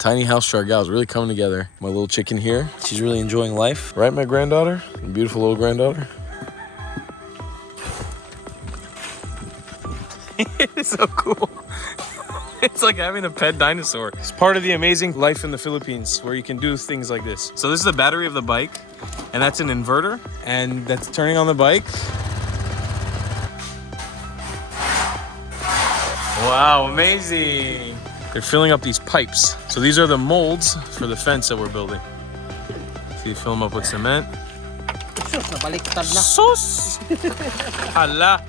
Tiny house for our gals, really coming together. My little chicken here, she's really enjoying life. Right, my granddaughter? Beautiful little granddaughter. It's so cool. It's like having a pet dinosaur. It's part of the amazing life in the Philippines where you can do things like this. So this is the battery of the bike, and that's an inverter, and that's turning on the bike. Wow, amazing. They're filling up these pipes. So these are the molds for the fence that we're building. So you fill them up with cement. Sus! Hala!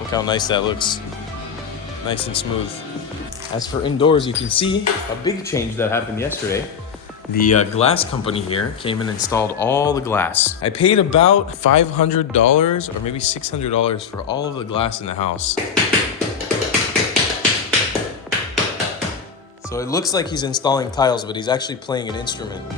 Look how nice that looks. Nice and smooth. As for indoors, you can see a big change that happened yesterday. The glass company here came and installed all the glass. I paid about $500 or maybe $600 for all of the glass in the house. So it looks like he's installing tiles, but he's actually playing an instrument.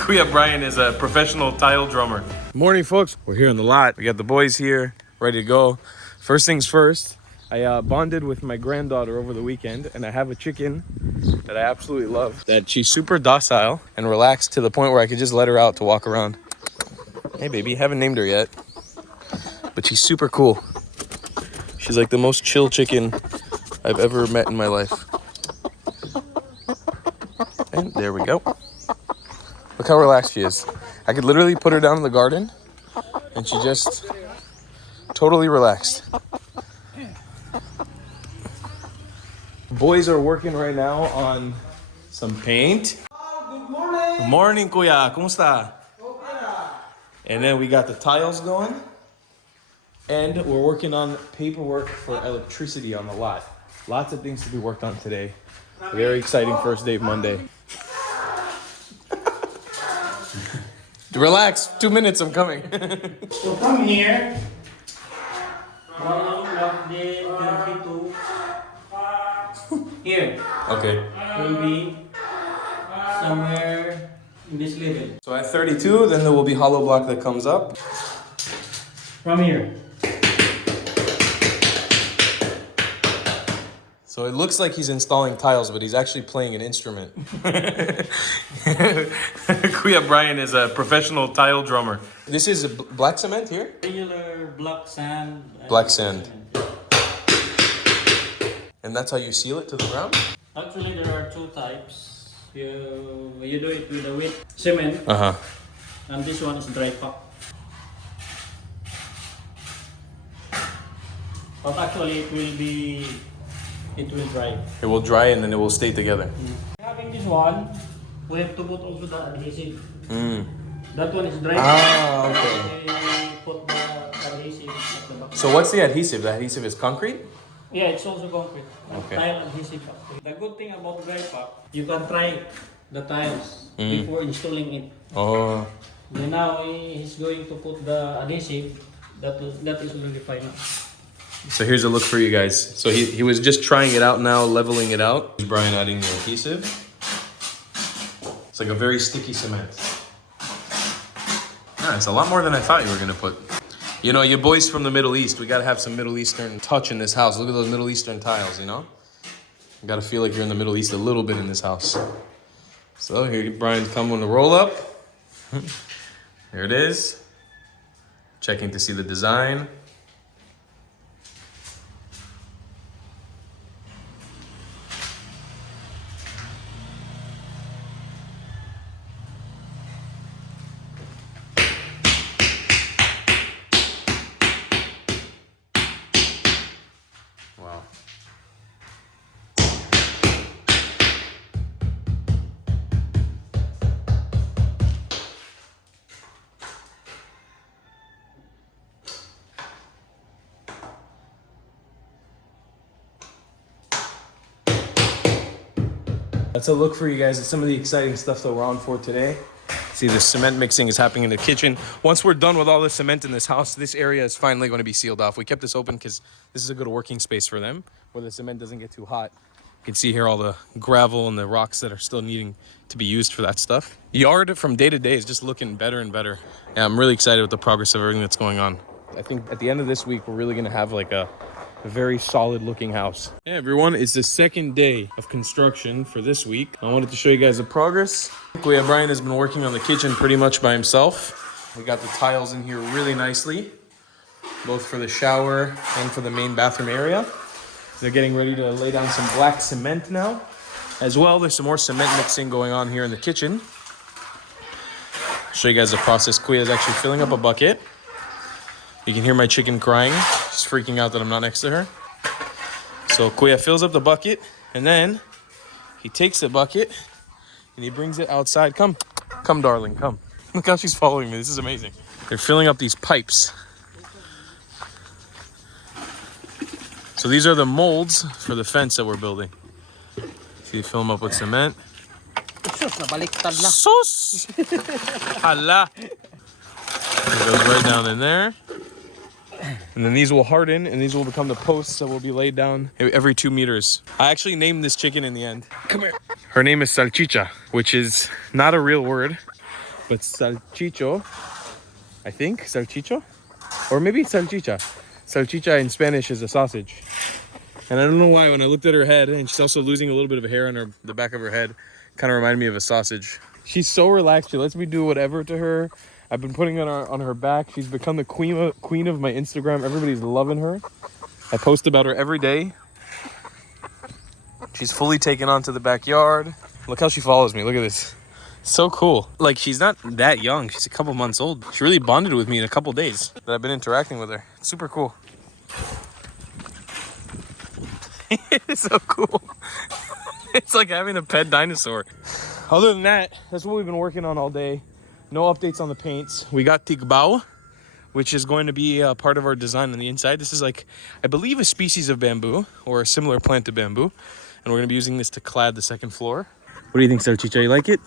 Kuya Brian is a professional tile drummer. Morning, folks. We're here in the lot. We got the boys here, ready to go. First things first, I bonded with my granddaughter over the weekend, and I have a chicken that I absolutely love. That she's super docile and relaxed to the point where I could just let her out to walk around. Hey, baby, haven't named her yet, but she's super cool. She's like the most chill chicken I've ever met in my life. And there we go. Look how relaxed she is. I could literally put her down in the garden and she just totally relaxed. Boys are working right now on some paint. Good morning. Good morning, Kuya. Kumusta? And then we got the tiles going. And we're working on paperwork for electricity on the lot. Lots of things to be worked on today. Very exciting first day of Monday. Relax, 2 minutes, I'm coming. So from here, 1 here Okay. will be somewhere in this level. So at 32, then there will be hollow block that comes up. From here. So it looks like he's installing tiles, but he's actually playing an instrument. Kuya Brian is a professional tile drummer. This is black cement here? Regular black sand. Black sand. And that's how you seal it to the ground? Actually, there are two types. You do it with a wet cement, Uh-huh. and this one is dry pack. But actually, it will dry. It will dry and then it will stay together. Having this one, we have to put also the adhesive. That one is dry. Ah, okay. We put the adhesive at the back. So what's the adhesive? The adhesive is concrete? Yeah, it's also concrete. Okay. Tile adhesive. The good thing about dry pack, you can try the tiles before installing it. Oh. Then now he's going to put the adhesive. That is already fine. So here's a look for you guys. So he was just trying it out now, leveling it out. Brian adding the adhesive. It's like a very sticky cement. Yeah, it's a lot more than I thought you were gonna put. You know, you boys from the Middle East, we gotta have some Middle Eastern touch in this house. Look at those Middle Eastern tiles, you know? You gotta feel like you're in the Middle East a little bit in this house. So here Brian's coming to roll up. There it is. Checking to see the design. Wow. That's a look for you guys at some of the exciting stuff that we're on for today. See, the cement mixing is happening in the kitchen. Once we're done with all the cement in this house, this area is finally going to be sealed off. We kept this open because this is a good working space for them, where the cement doesn't get too hot. You can see here all the gravel and the rocks that are still needing to be used for that stuff. Yard from day to day is just looking better and better. Yeah, I'm really excited with the progress of everything that's going on. I think at the end of this week, we're really going to have like a a very solid looking house. Hey everyone, it's the second day of construction for this week. I wanted to show you guys the progress. Kuya Brian has been working on the kitchen pretty much by himself. We got the tiles in here really nicely, both for the shower and for the main bathroom area. They're getting ready to lay down some black cement now. As well, there's some more cement mixing going on here in the kitchen. I'll show you guys the process. Kuya is actually filling up a bucket. You can hear my chicken crying. She's freaking out that I'm not next to her. So Kuya fills up the bucket, and then he takes the bucket and he brings it outside. Come, darling, come. Look how she's following me. This is amazing. They're filling up these pipes. So these are the molds for the fence that we're building. So you fill them up with cement. Sus! Hala! It goes right down in there. And then these will harden, and these will become the posts that will be laid down every 2 meters. I actually named this chicken in the end. Come here. Her name is Salchicha, which is not a real word, but salchicho, I think, salchicho? Or maybe salchicha. Salchicha in Spanish is a sausage. And I don't know why, when I looked at her head, and she's also losing a little bit of hair on the back of her head, kind of reminded me of a sausage. She's so relaxed. She lets me do whatever to her. I've been putting her on her back. She's become the queen of my Instagram. Everybody's loving her. I post about her every day. She's fully taken onto the backyard. Look how she follows me. Look at this. So cool. Like, she's not that young. She's a couple months old. She really bonded with me in a couple days that I've been interacting with her. It's super cool. It's so cool. It's like having a pet dinosaur. Other than that, that's what we've been working on all day. No updates on the paints. We got tigbao, which is going to be part of our design on the inside. This is like, I believe, a species of bamboo or a similar plant to bamboo. And we're going to be using this to clad the second floor. What do you think, Salchicha? You like it?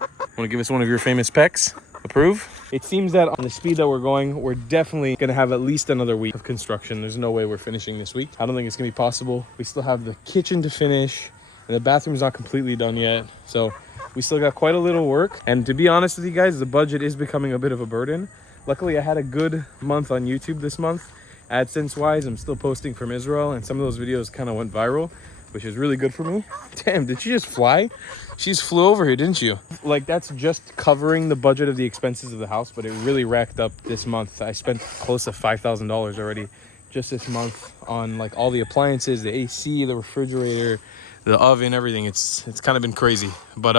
Want to give us one of your famous pecks? Approve? It seems that on the speed that we're going, we're definitely going to have at least another week of construction. There's no way we're finishing this week. I don't think it's going to be possible. We still have the kitchen to finish, and the bathroom's not completely done yet. So we still got quite a little work. And to be honest with you guys, the budget is becoming a bit of a burden. Luckily, I had a good month on YouTube this month. AdSense-wise, I'm still posting from Israel, and some of those videos kind of went viral, which is really good for me. Damn, did she just fly? She just flew over here, didn't you? Like, that's just covering the budget of the expenses of the house, but it really racked up this month. I spent close to $5,000 already just this month on like all the appliances, the AC, the refrigerator, the oven, everything. It's kind of been crazy, but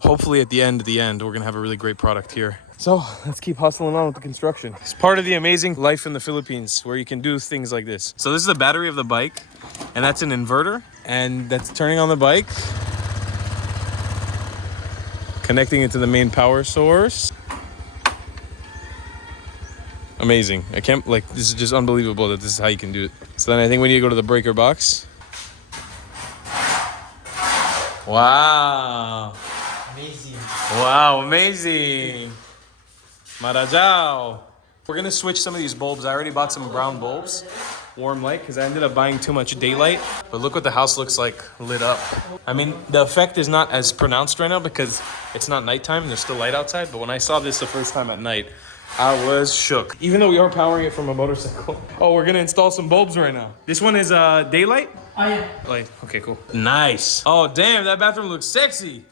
hopefully at the end we're gonna have a really great product here. So let's keep hustling on with the construction. It's part of the amazing life in the Philippines where you can do things like this. So this is the battery of the bike, and that's an inverter, and that's turning on the bike, connecting it to the main power source. Amazing. I can't, like, this is just unbelievable that this is how you can do it. So then I think we need to go to the breaker box. Wow. Amazing. Wow, amazing. Marajao. We're gonna switch some of these bulbs. I already bought some brown bulbs, warm light, because I ended up buying too much daylight. But look what the house looks like lit up. I mean, the effect is not as pronounced right now because it's not nighttime and there's still light outside. But when I saw this the first time at night, I was shook. Even though we are powering it from a motorcycle. Oh, we're gonna install some bulbs right now. This one is daylight? Oh yeah. Light. Okay, cool. Nice. Oh, damn, that bathroom looks sexy.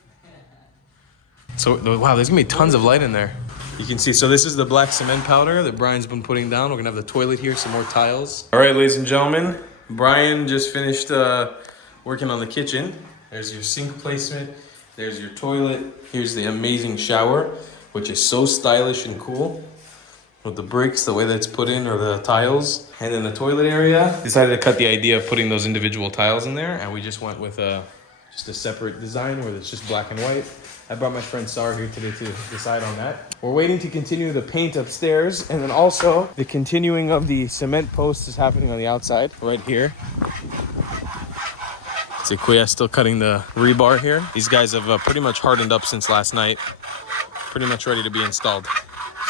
So, wow, there's gonna be tons of light in there. You can see, so this is the black cement powder that Brian's been putting down. We're gonna have the toilet here, some more tiles. All right, ladies and gentlemen, Brian just finished working on the kitchen. There's your sink placement. There's your toilet. Here's the amazing shower, which is so stylish and cool. With the bricks, the way that's put in, or the tiles. And then the toilet area. Decided to cut the idea of putting those individual tiles in there, and we just went with just a separate design where it's just black and white. I brought my friend Sar here today to decide on that. We're waiting to continue the paint upstairs, and then also the continuing of the cement posts is happening on the outside, right here. See, Kuya still cutting the rebar here. These guys have pretty much hardened up since last night. Pretty much ready to be installed.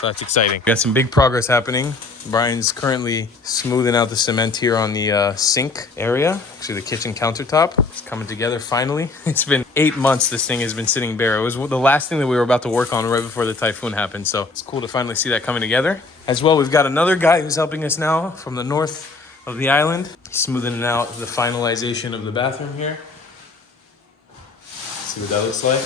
So that's exciting. Got some big progress happening. Brian's currently smoothing out the cement here on the sink area. Actually, the kitchen countertop. It's coming together finally. It's been 8 months this thing has been sitting bare. It was the last thing that we were about to work on right before the typhoon happened. So it's cool to finally see that coming together. As well, we've got another guy who's helping us now from the north of the island. Smoothing out the finalization of the bathroom here. See what that looks like.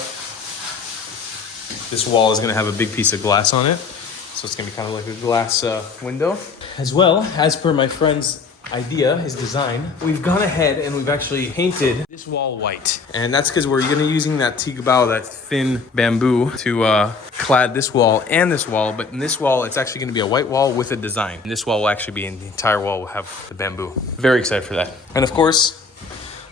This wall is gonna have a big piece of glass on it. So it's gonna be kind of like a glass window. As well, as per my friend's idea, his design, we've gone ahead and we've actually painted this wall white. And that's because we're gonna be using that tigbao, that thin bamboo, to clad this wall and this wall. But in this wall, it's actually gonna be a white wall with a design. And this wall will actually be, in the entire wall will have the bamboo. Very excited for that. And of course,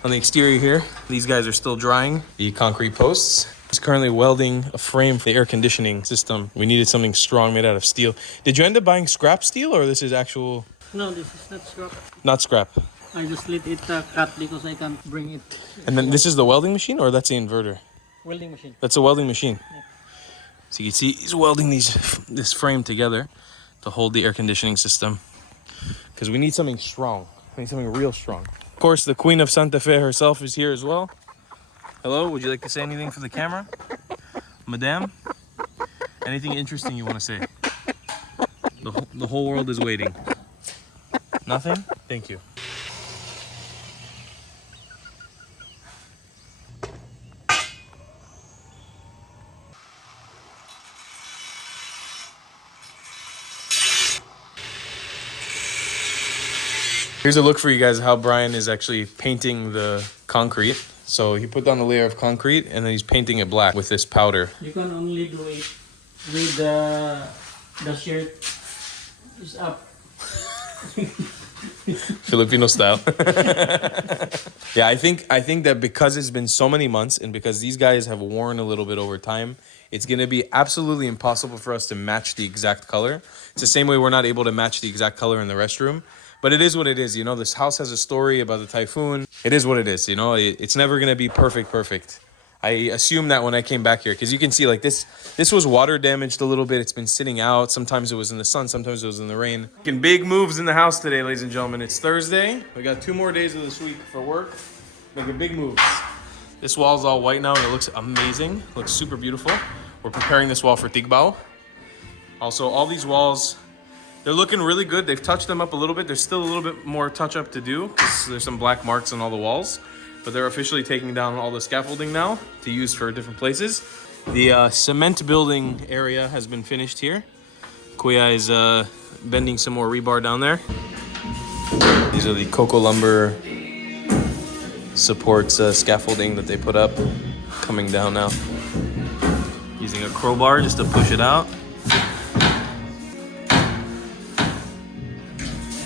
on the exterior here, these guys are still drying the concrete posts. He's currently welding a frame for the air conditioning system. We needed something strong made out of steel. Did you end up buying scrap steel, or this is actual? No, this is not scrap. Not scrap. I just let it cut because I can't bring it. And then this is the welding machine, or that's the inverter? Welding machine. That's a welding machine. Yeah. So you can see he's welding this frame together to hold the air conditioning system. Because we need something strong. We need something real strong. Of course, the Queen of Santa Fe herself is here as well. Hello, would you like to say anything for the camera? Madame? Anything interesting you want to say? The whole world is waiting. Nothing? Thank you. Here's a look for you guys how Brian is actually painting the concrete. So he put down a layer of concrete and then he's painting it black with this powder. You can only do it with the shirt is up. Filipino style. Yeah, I think that because it's been so many months and because these guys have worn a little bit over time, it's going to be absolutely impossible for us to match the exact color. It's the same way we're not able to match the exact color in the restroom. But it is what it is, you know, this house has a story about the typhoon. It is what it is, you know, it's never going to be perfect. I assumed that when I came back here, because you can see like this was water damaged a little bit. It's been sitting out. Sometimes it was in the sun, sometimes it was in the rain. Making big moves in the house today, ladies and gentlemen. It's Thursday. We got 2 more days of this week for work. Making big moves. This wall's all white now and it looks amazing. It looks super beautiful. We're preparing this wall for tigbao. Also, all these walls, they're looking really good. They've touched them up a little bit. There's still a little bit more touch up to do because there's some black marks on all the walls. But they're officially taking down all the scaffolding now to use for different places. The cement building area has been finished here. Kuya is bending some more rebar down there. These are the cocoa lumber supports scaffolding that they put up, coming down now. Using a crowbar just to push it out.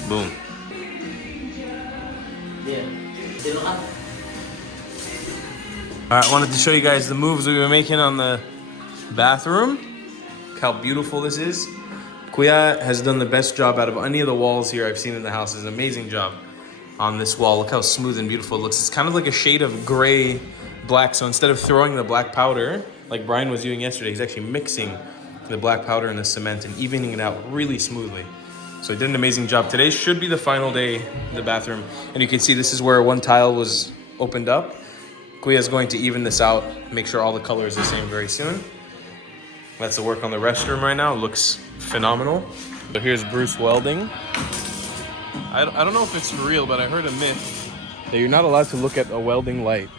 Boom. Alright, I wanted to show you guys the moves we were making on the bathroom. Look how beautiful this is. Kuya has done the best job out of any of the walls here I've seen in the house. It's an amazing job on this wall. Look how smooth and beautiful it looks. It's kind of like a shade of gray black. So instead of throwing the black powder, like Brian was doing yesterday, he's actually mixing the black powder and the cement and evening it out really smoothly. So he did an amazing job. Today should be the final day in the bathroom. And you can see this is where one tile was opened up. Kuya is going to even this out, make sure all the color is the same very soon. That's the work on the restroom right now. It looks phenomenal. So here's Bruce welding. I don't know if it's real, but I heard a myth that you're not allowed to look at a welding light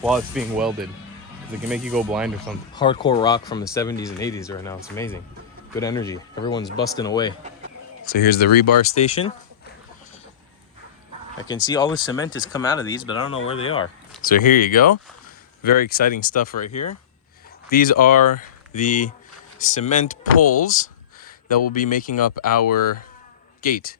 while it's being welded. It can make you go blind or something. Hardcore rock from the 70s and 80s right now. It's amazing. Good energy. Everyone's busting away. So here's the rebar station. I can see all the cement has come out of these, but I don't know where they are. So here you go. Very exciting stuff right here. These are the cement poles that will be making up our gate.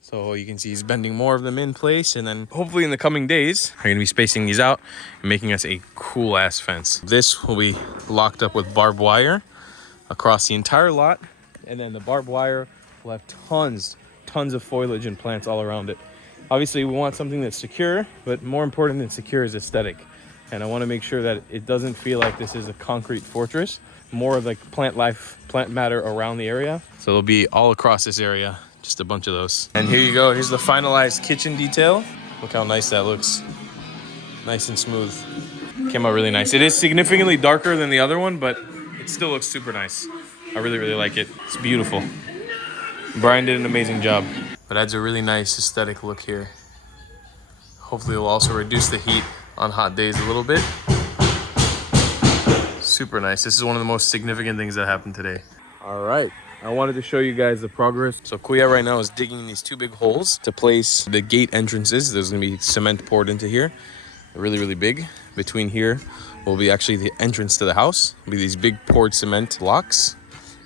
So you can see he's bending more of them in place, and then hopefully in the coming days, we're gonna be spacing these out and making us a cool ass fence. This will be locked up with barbed wire across the entire lot, and then the barbed wire will have tons of foliage and plants all around it. Obviously, we want something that's secure, but more important than secure is aesthetic. And I want to make sure that it doesn't feel like this is a concrete fortress, more of like plant life, plant matter around the area. So it'll be all across this area, just a bunch of those. And here you go, here's the finalized kitchen detail. Look how nice that looks. Nice and smooth. Came out really nice. It is significantly darker than the other one, but it still looks super nice. I really like it. It's beautiful. Brian did an amazing job. but adds a really nice aesthetic look here. Hopefully it'll also reduce the heat on hot days a little bit. Super nice. This is one of the most significant things that happened today. All right, I wanted to show you guys the progress. So Kuya right now is digging these 2 big holes to place the gate entrances. There's gonna be cement poured into here, really, really big. Between here will be actually the entrance to the house. It'll be these big poured cement blocks,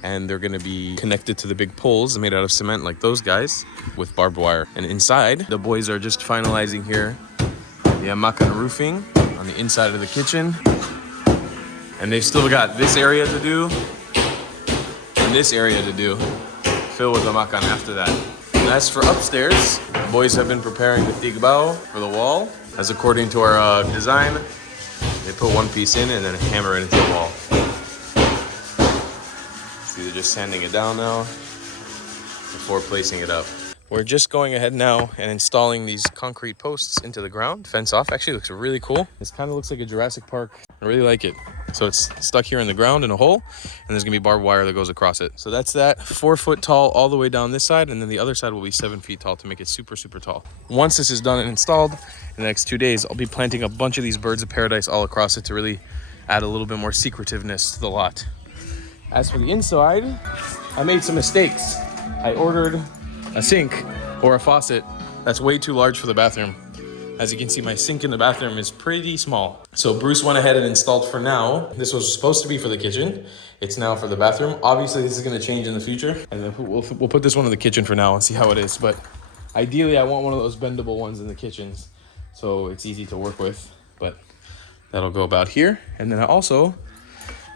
and they're gonna be connected to the big poles made out of cement like those guys with barbed wire. And inside, the boys are just finalizing here the hamacan roofing on the inside of the kitchen. And they've still got this area to do and this area to do. Fill with hamacan after that. And as for upstairs, the boys have been preparing the tigbao for the wall. As according to our design, they put one piece in and then hammer it into the wall. See, they're just sanding it down now before placing it up. We're just going ahead now and installing these concrete posts into the ground. Fence off. Actually looks really cool. This kind of looks like a Jurassic Park. I really like it. So it's stuck here in the ground in a hole, and there's gonna be barbed wire that goes across it. So that's that. 4 foot tall all the way down this side, and then the other side will be 7 feet tall to make it super, super tall. Once this is done and installed, in the next 2 days, I'll be planting a bunch of these birds of paradise all across it to really add a little bit more secretiveness to the lot. As for the inside, I made some mistakes. I ordered a sink or a faucet that's way too large for the bathroom. As you can see, my sink in the bathroom is pretty small. So Bruce went ahead and installed for now. This was supposed to be for the kitchen. It's now for the bathroom. Obviously, this is gonna change in the future. And then we'll put this one in the kitchen for now and see how it is. But ideally, I want one of those bendable ones in the kitchens, so it's easy to work with. But that'll go about here. And then I also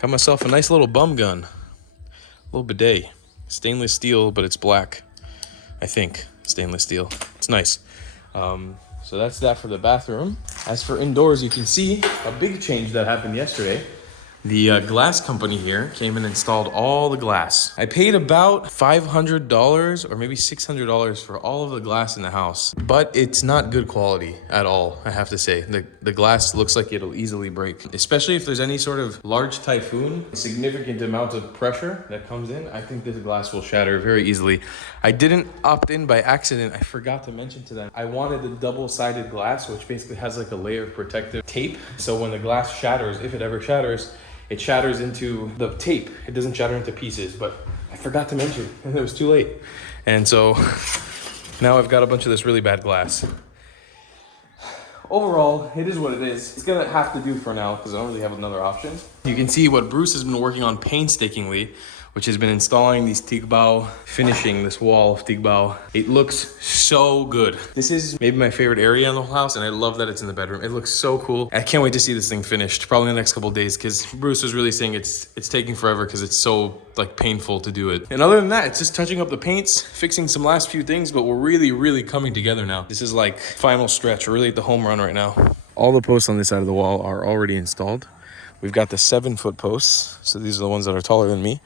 got myself a nice little bum gun, a little bidet. Stainless steel, but it's black. I think stainless steel. It's nice. So that's that for the bathroom. As for indoors, you can see a big change that happened yesterday. The glass company here came and installed all the glass. I paid about $500 or maybe $600 for all of the glass in the house, but it's not good quality at all, I have to say. The glass looks like it'll easily break, especially if there's any sort of large typhoon, significant amount of pressure that comes in. I think this glass will shatter very easily. I didn't opt in by accident. I forgot to mention to them, I wanted the double-sided glass, which basically has like a layer of protective tape. So when the glass shatters, if it ever shatters, it shatters into the tape. It doesn't shatter into pieces, but I forgot to mention, and it was too late. And so now I've got a bunch of this really bad glass. Overall, it is what it is. It's gonna have to do for now because I don't really have another option. You can see what Bruce has been working on painstakingly, which has been installing these tigbao, finishing this wall of tigbao. It looks so good. This is maybe my favorite area in the whole house, and I love that it's in the bedroom. It looks so cool. I can't wait to see this thing finished, probably in the next couple of days, because Bruce was really saying it's taking forever because it's so like painful to do it. And other than that, it's just touching up the paints, fixing some last few things, but we're really, really coming together now. This is like final stretch. We're really at the home run right now. All the posts on this side of the wall are already installed. We've got the 7-foot posts, so these are the ones that are taller than me,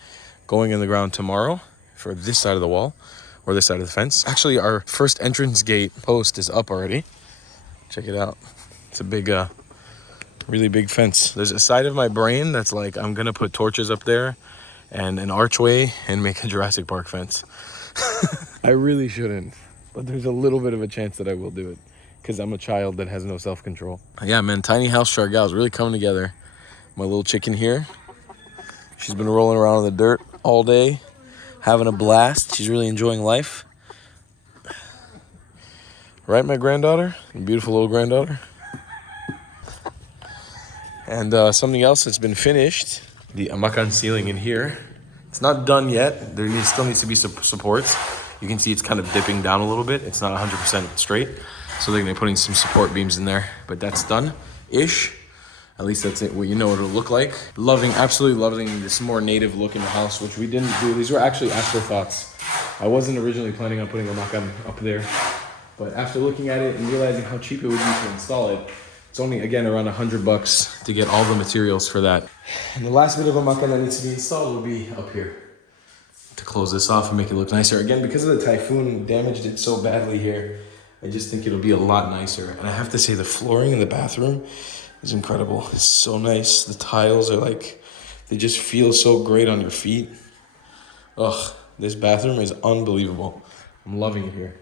going in the ground tomorrow for this side of the wall or this side of the fence. Actually, our first entrance gate post is up already. Check it out. It's a big, really big fence. There's a side of my brain that's like, I'm gonna put torches up there and an archway and make a Jurassic Park fence. I really shouldn't, but there's a little bit of a chance that I will do it because I'm a child that has no self-control. Yeah, man, tiny house shark gals really coming together. My little chicken here, she's been rolling around in the dirt all day, having a blast. She's really enjoying life. Right, my granddaughter? Beautiful little granddaughter. And something else that's been finished, the hamacan ceiling in here. It's not done yet. There still needs to be some supports. You can see it's kind of dipping down a little bit. It's not 100% straight. So they're gonna be putting some support beams in there, but that's done-ish. At least that's it, what you know it'll look like. Absolutely loving this more native look in the house, which we didn't do. These were actually afterthoughts. I wasn't originally planning on putting a hamacan up there, but after looking at it and realizing how cheap it would be to install it, it's only, again, around $100 to get all the materials for that. And the last bit of hamacan that needs to be installed will be up here to close this off and make it look nicer. Again, because of the typhoon damaged it so badly here, I just think it'll be a lot nicer. And I have to say, the flooring in the bathroom is incredible. It's so nice. The tiles are like, they just feel so great on your feet. Ugh, this bathroom is unbelievable. I'm loving it here.